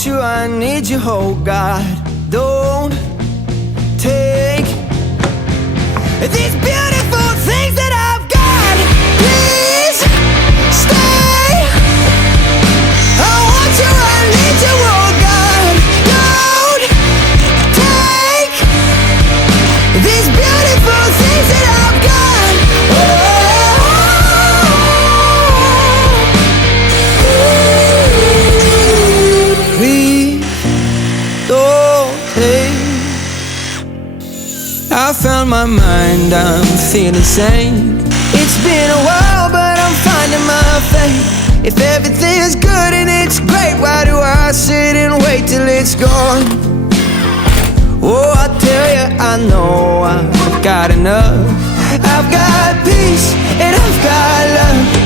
want you, I need you, oh God. Don't take these beautiful things that I've got. Please stay. I want you, I need you, oh God. Don't take these beautiful things that I've got. Please don't take. I found my mind, I'm feeling sane. It's been a while, but I'm finding my faith. If everything's good and it's great, why do I sit and wait till it's gone? Oh, I tell you, I know I've got enough. I've got peace and I've got love.